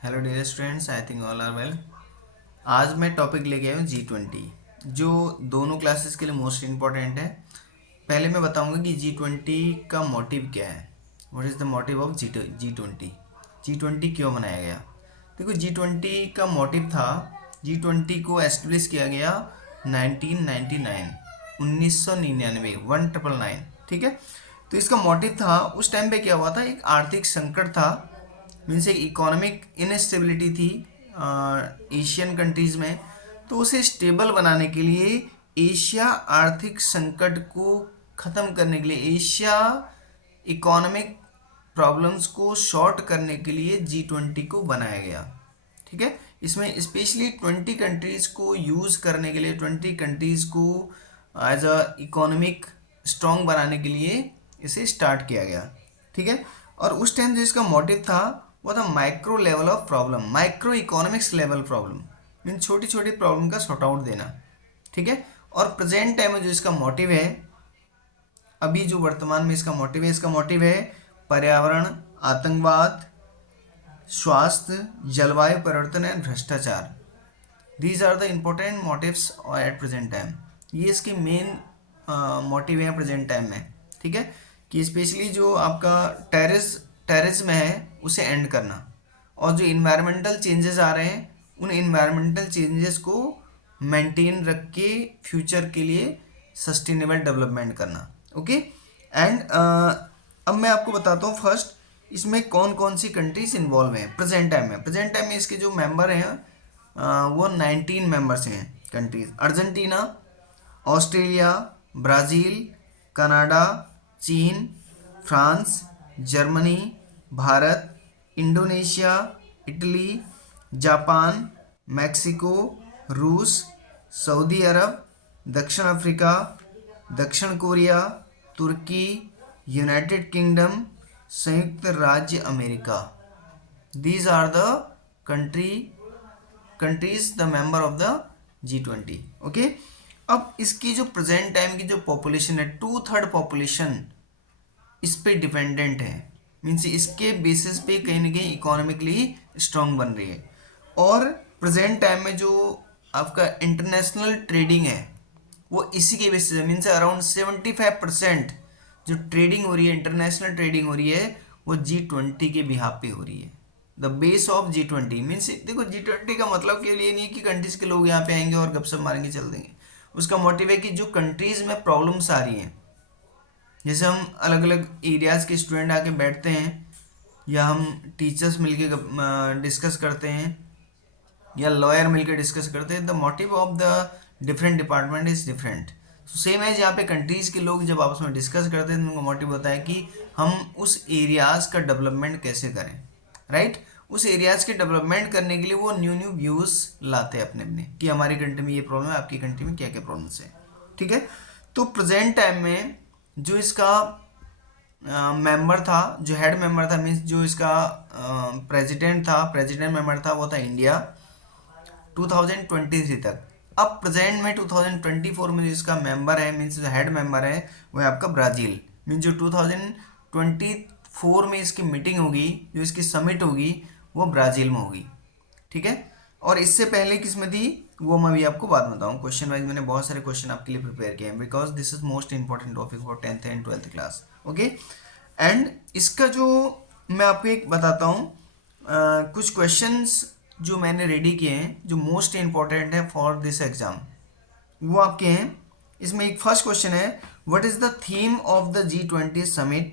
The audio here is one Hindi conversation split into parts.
Hello dear students, I think all are well. आज मैं टॉपिक लेके आया हूँ G20, जो दोनों क्लासेस के लिए मोस्ट इम्पॉर्टेंट है। पहले मैं बताऊंगा कि G20 का मोटिव क्या है। What is the motive of G20? G20 क्यों बनाया गया? देखो, G20 का मोटिव था, G20 को एस्टेब्लिश किया गया 1999, 1999, 1999, ठीक है। तो इसका मोटिव था, उस टाइम पे क्या हुआ था, एक आर्थिक संकट था, मीन्स एक इकोनॉमिक इनस्टेबिलिटी थी एशियन कंट्रीज़ में। तो उसे स्टेबल बनाने के लिए, एशिया आर्थिक संकट को ख़त्म करने के लिए, एशिया इकोनॉमिक प्रॉब्लम्स को शॉर्ट करने के लिए G20 को बनाया गया, ठीक है। इसमें स्पेशली 20 कंट्रीज़ को यूज़ करने के लिए, 20 कंट्रीज़ को एज अ इकोनॉमिक स्ट्रॉन्ग बनाने के लिए इसे स्टार्ट किया गया, ठीक है। और उस टाइम जो इसका मोटिव था वो था micro level of problem, micro economics level problem, mean छोटी छोटी प्रॉब्लम का सॉर्ट आउट देना, ठीक है। और प्रेजेंट टाइम में जो इसका मोटिव है, अभी जो वर्तमान में इसका मोटिव है, इसका मोटिव है पर्यावरण, आतंकवाद, स्वास्थ्य, जलवायु परिवर्तन एंड भ्रष्टाचार। These are the important motives at present time. ये इसकी मेन मोटिव है प्रेजेंट टाइम में, ठीक है। कि स्पेशली जो आपका टेररिज्म है उसे एंड करना, और जो इन्वायरमेंटल चेंजेस आ रहे हैं उन इन्वायरमेंटल चेंजेस को मेंटेन रख के फ्यूचर के लिए सस्टेनेबल डेवलपमेंट करना, ओके। एंड अब मैं आपको बताता हूँ फर्स्ट, इसमें कौन कौन सी कंट्रीज इन्वॉल्व हैं प्रेजेंट टाइम में। प्रेजेंट टाइम में इसके जो मेंबर हैं वो 19 मेंबर्स हैं countries. Argentina, Australia, Brazil, Canada, चीन, France, Germany, Bharat, Indonesia, Italy, Japan, Mexico, रूस, सऊदी अरब, दक्षिण अफ्रीका, दक्षिण कोरिया, तुर्की, यूनाइटेड किंगडम, संयुक्त राज्य America. These are the country countries the member of the G20, okay. अब इसकी जो प्रेजेंट टाइम की जो पॉपुलेशन है, 2/3 पॉपुलेशन इस पे डिपेंडेंट है, मीन्स इसके बेसिस पे कहीं ना कहीं इकोनॉमिकली स्ट्रांग बन रही है। और प्रेजेंट टाइम में जो आपका इंटरनेशनल ट्रेडिंग है वो इसी के बेसिस, मीन्स अराउंड 75% जो ट्रेडिंग हो रही है, इंटरनेशनल ट्रेडिंग हो रही है, वो G20 के बिहाफ पे हो रही है। The base of G20 means, देखो G20 का मतलब के लिए नहीं है कि कंट्रीज के लोग यहाँ पे आएंगे और गपशप मारेंगे चल देंगे। उसका मोटिव है कि जो कंट्रीज में प्रॉब्लम्स आ रही हैं, जैसे हम अलग अलग एरियाज़ के स्टूडेंट आके बैठते हैं, या हम टीचर्स मिलके डिस्कस करते हैं, या लॉयर मिलकर डिस्कस करते हैं, the motive of the different department is different. So same as यहाँ पे कंट्रीज़ के लोग जब आपस में डिस्कस करते हैं तो उनका मोटिव होता है कि हम उस एरियाज़ का डेवलपमेंट कैसे करें, राइट। उस एरियाज़ के डेवलपमेंट करने के लिए वो न्यू न्यू व्यूज़ लाते हैं अपने अपने, कि हमारी कंट्री में ये प्रॉब्लम है, आपकी कंट्री में क्या क्या प्रॉब्लम्स है, ठीक है। तो प्रेजेंट टाइम में जो इसका मेंबर था, जो हेड मेंबर था, मीन्स जो इसका प्रेसिडेंट था, प्रेसिडेंट मेंबर था, वो था इंडिया 2023 तक। अब प्रेजेंट में 2024 में जो इसका मेंबर है, मीन्स जो हेड मेंबर है, वो है आपका ब्राज़ील। मीन्स जो 2024 में इसकी मीटिंग होगी, जो इसकी समिट होगी, वो ब्राज़ील में होगी, ठीक है। और इससे पहले किस में थी वो मैं भी आपको बाद में बताऊँ। क्वेश्चन वाइज मैंने बहुत सारे क्वेश्चन आपके लिए प्रिपेयर किए हैं, because this is most important topic for 10th and 12th class, okay. And इसका जो मैं आपको एक बताता हूँ, कुछ क्वेश्चंस जो मैंने रेडी किए हैं, जो मोस्ट इंपॉर्टेंट है फॉर दिस एग्जाम, वो आपके हैं। इसमें एक फर्स्ट क्वेश्चन है, what is the theme of the G20 summit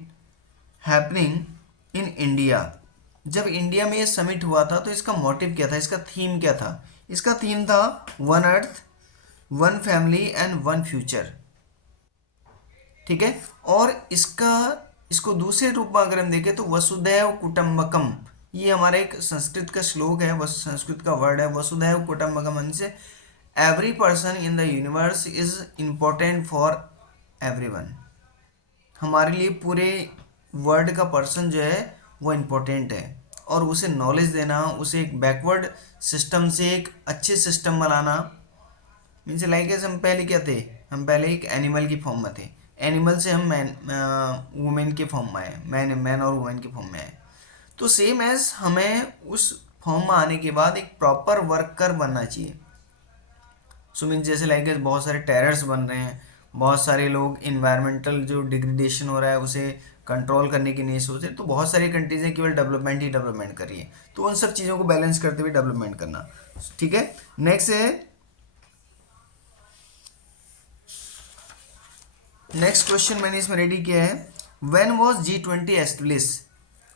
happening in India. जब इंडिया में ये समिट हुआ था तो इसका मोटिव क्या था, इसका थीम क्या था? इसका थीम था one earth, one family and one future, ठीक है। और इसको दूसरे रूप में अगर हम देखें तो वसुधैव कुटुंबकम, ये हमारा एक संस्कृत का श्लोक है, संस्कृत का वर्ड है वसुधैव कुटुंबकम, से every person in the universe is important for everyone. हमारे लिए पूरे वर्ल्ड का पर्सन जो है वो इम्पोर्टेंट है, और उसे नॉलेज देना, उसे एक बैकवर्ड सिस्टम से एक अच्छे सिस्टम बनाना। मीन्स लाइक हम पहले क्या थे, हम पहले एक एनिमल की फॉर्म में थे, एनिमल से हम वुमेन के फॉर्म में आए, मैन और वुमेन के फॉर्म में आए। तो सेम एज हमें उस फॉर्म में आने के बाद एक प्रॉपर वर्कर बनना चाहिए। सो मीन जैसे लाइक बहुत सारे टेरर्स बन रहे हैं, बहुत सारे लोग इन्वायरमेंटल जो डिग्रेडेशन हो रहा है उसे कंट्रोल करने की नहीं सोच रहे, तो बहुत सारी कंट्रीज हैं केवल डेवलपमेंट ही डेवलपमेंट कर रही है, तो उन सब चीज़ों को बैलेंस करते हुए डेवलपमेंट करना। ठीक है, नेक्स्ट है, नेक्स्ट क्वेश्चन मैंने इसमें रेडी किया है, when was G20 establish.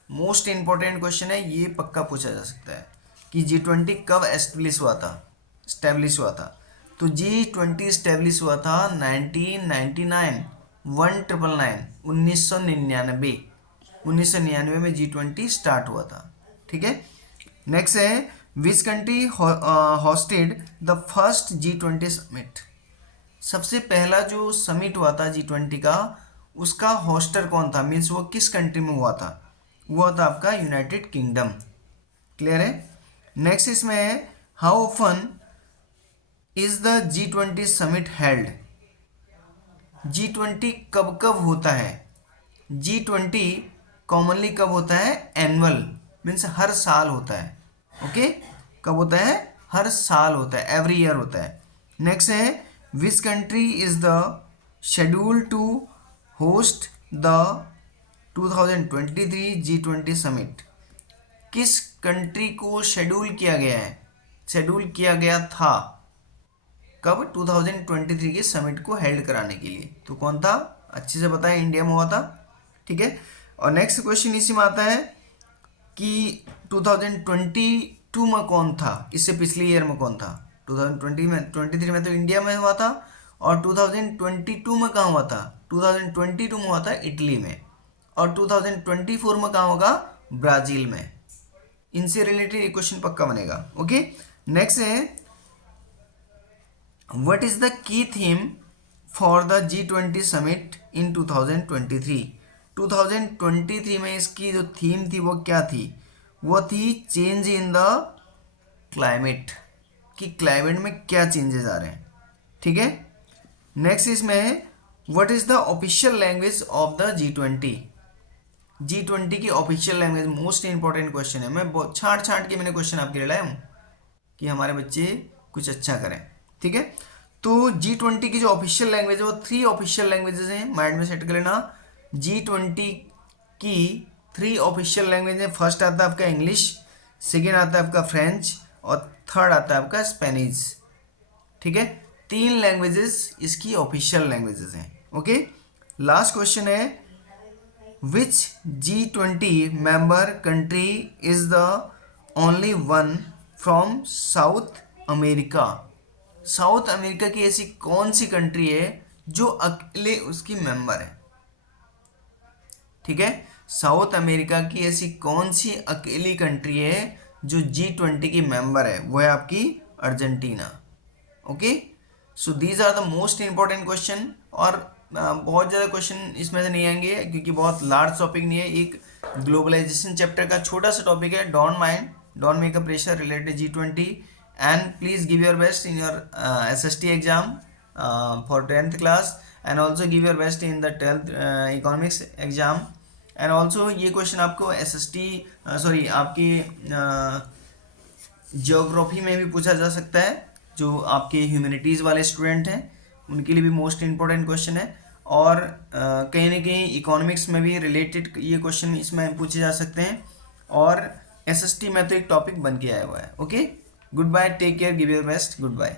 Most important question है, ये पक्का पूछा जा सकता है कि G20 कब एस्टेब्लिश हुआ था, स्टेब्लिश हुआ था। तो G20 स्टेब्लिश हुआ था 1999, 1999 में G20 स्टार्ट हुआ था। ठीक है, नेक्स्ट है, which country hosted the first G20 summit. सबसे पहला जो समिट हुआ था G20 का, उसका होस्टर कौन था, मीन्स वो किस कंट्री में हुआ था, वो था आपका यूनाइटेड किंगडम। क्लियर है। नेक्स्ट इसमें है, how often is the G20 summit held. G20 कब कब होता है। G20 कॉमनली कब होता है, एनुअल, मीन्स हर साल होता है। ओके, कब होता है, हर साल होता है, एवरी ईयर होता है। नेक्स्ट है, which country is the schedule to host the 2023 G20 summit. किस कंट्री को शेड्यूल किया गया है, शेड्यूल किया गया था कब, 2023 के समिट को हेल्ड कराने के लिए, तो कौन था, अच्छे से बताएं, इंडिया में हुआ था। ठीक है, और नेक्स्ट क्वेश्चन इसी में आता है कि 2022 में कौन था, इससे पिछले ईयर में कौन था। 2020 में, 23 में तो इंडिया में हुआ था, और 2022 में कहाँ हुआ था, 2022 में हुआ था इटली में, और 2024 में कहाँ होगा, ब्राज़ील में। इनसे रिलेटेड एक क्वेश्चन पक्का बनेगा। ओके, नेक्स्ट है, what is the key theme for the G20 summit in 2023। 2023 में इसकी जो थीम थी वो क्या थी, वो थी चेंज इन द क्लाइमेट, कि क्लाइमेट में क्या चेंजेस आ रहे हैं। ठीक है, नेक्स्ट इसमें, what is the official language of the G20। G20 की official language, most important question है, मैं बहुत छांट छांट के मैंने क्वेश्चन आपके लिए लाया हूँ कि हमारे बच्चे कुछ अच्छा करें। ठीक है, तो G20 की जो ऑफिशियल लैंग्वेज है वो 3 ऑफिशियल लैंग्वेजेस हैं, माइंड में सेट कर लेना। G20 की 3 ऑफिशियल लैंग्वेज है, फर्स्ट आता है आपका इंग्लिश, सेकेंड आता है आपका फ्रेंच, और थर्ड आता है आपका स्पेनिश। ठीक है, 3 लैंग्वेजेस इसकी ऑफिशियल लैंग्वेजेस हैं। ओके, लास्ट क्वेश्चन है, विच G20 member country is the only one from south America. South America की ऐसी कौन सी कंट्री है जो अकेले उसकी मेंबर है। ठीक है, साउथ अमेरिका की ऐसी कौन सी अकेली कंट्री है जो G20 की मेंबर है, वो है आपकी Argentina. Okay, so these are the most important question, और बहुत ज़्यादा क्वेश्चन इसमें से नहीं आएंगे क्योंकि बहुत लार्ज टॉपिक नहीं है, एक ग्लोबलाइजेशन चैप्टर का छोटा सा टॉपिक है। Don't mind, don't make a pressure related G20, and please give your best in your SST exam for 10th class, and also give your best in the 12th economics exam, and also ये क्वेश्चन आपको SST सॉरी आपकी जियोग्राफी में भी पूछा जा सकता है, जो आपके ह्यूमैनिटीज़ वाले स्टूडेंट हैं उनके लिए भी मोस्ट इंपॉर्टेंट क्वेश्चन है, और कहीं ना कहीं इकोनॉमिक्स में भी रिलेटेड ये क्वेश्चन इसमें पूछे जा सकते हैं, और SST में तो एक टॉपिक बन के आया हुआ है। Okay, goodbye, take care, give your best, goodbye.